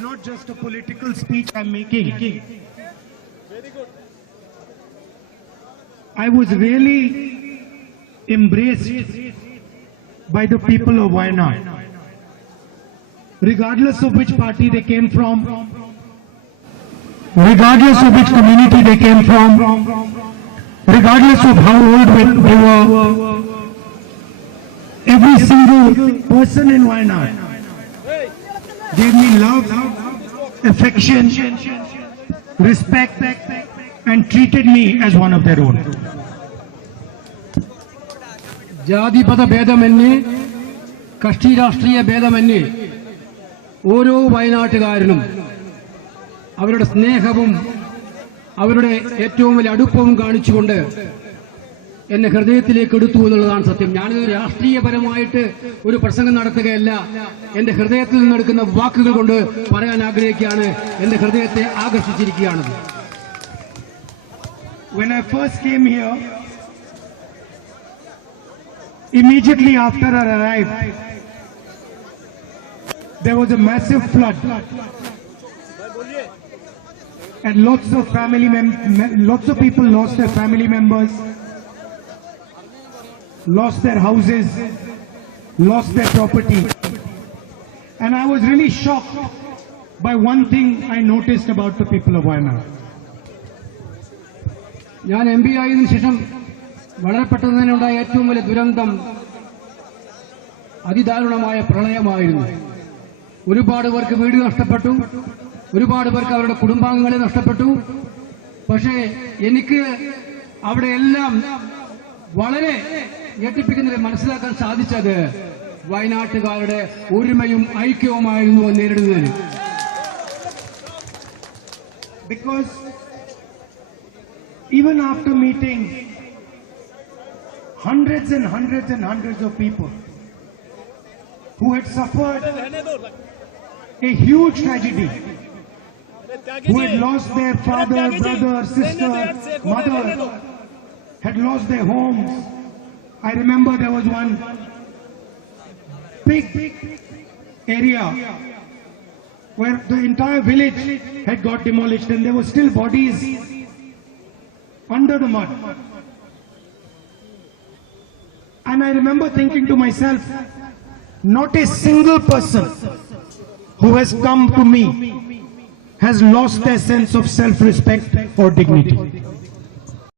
Not just a political speech I'm making. I was really embraced by the people of Wayanad. Regardless of which party they came from, regardless of which community they came from, regardless of how old they were, every single person in Wayanad gave me love, affection, respect, and treated me as one of their own. ജാതിപത ഭേദമന്യേ കക്ഷി രാഷ്ട്രീയ ഭേദമന്യേ ഓരോ വയനാട്ടുകാരനും അവരുടെ സ്നേഹവും അവരുടെ ഏറ്റവും വലിയ അടുപ്പവും കാണിച്ചുകൊണ്ട് എന്നെ ഹൃദയത്തിലേക്ക് എടുത്തു എന്നുള്ളതാണ് സത്യം. ഞാനിത് രാഷ്ട്രീയപരമായിട്ട് ഒരു പ്രസംഗം നടത്തുകയല്ല, എന്റെ ഹൃദയത്തിൽ നിന്നെടുക്കുന്ന വാക്കുകൾ കൊണ്ട് പറയാൻ ആഗ്രഹിക്കുകയാണ്. എന്റെ ഹൃദയത്തെ ആകർഷിച്ചിരിക്കുകയാണ്. When I first came here, immediately after I arrived, there was a massive flood, and lots of people lost their family members, lost their houses, lost their property. And I was really shocked by one thing I noticed about the people of Wayanad. ഞാൻ MP ആയതിനു ശേഷം വളരെ പെട്ടെന്ന് തന്നെ ഉണ്ടായ ഏറ്റവും വലിയ ദുരന്തം അതിദാരുണമായ പ്രളയമായിരുന്നു. ഒരുപാട് പേർക്ക് വീട് നഷ്ടപ്പെട്ടു, ഒരുപാട് പേർക്ക് അവരുടെ കുടുംബാംഗങ്ങളെ നഷ്ടപ്പെട്ടു. പക്ഷേ എനിക്ക് അവിടെയെല്ലാം വളരെ ഞെട്ടിപ്പിക്കുന്നതിൽ മനസ്സിലാക്കാൻ സാധിച്ചത് വയനാട്ടുകാരുടെ ഒരുമയും ഐക്യവുമായിരുന്നു നേരിടുന്നതിന്. Because even after meeting hundreds and hundreds and hundreds of people who had suffered a huge tragedy, who had lost their father, brother, sister, mother, had lost their homes. I remember there was one big area where the entire village had got demolished and there were still bodies under the mud. And I remember thinking to myself, not a single person who has come to me has lost their sense of self-respect or dignity.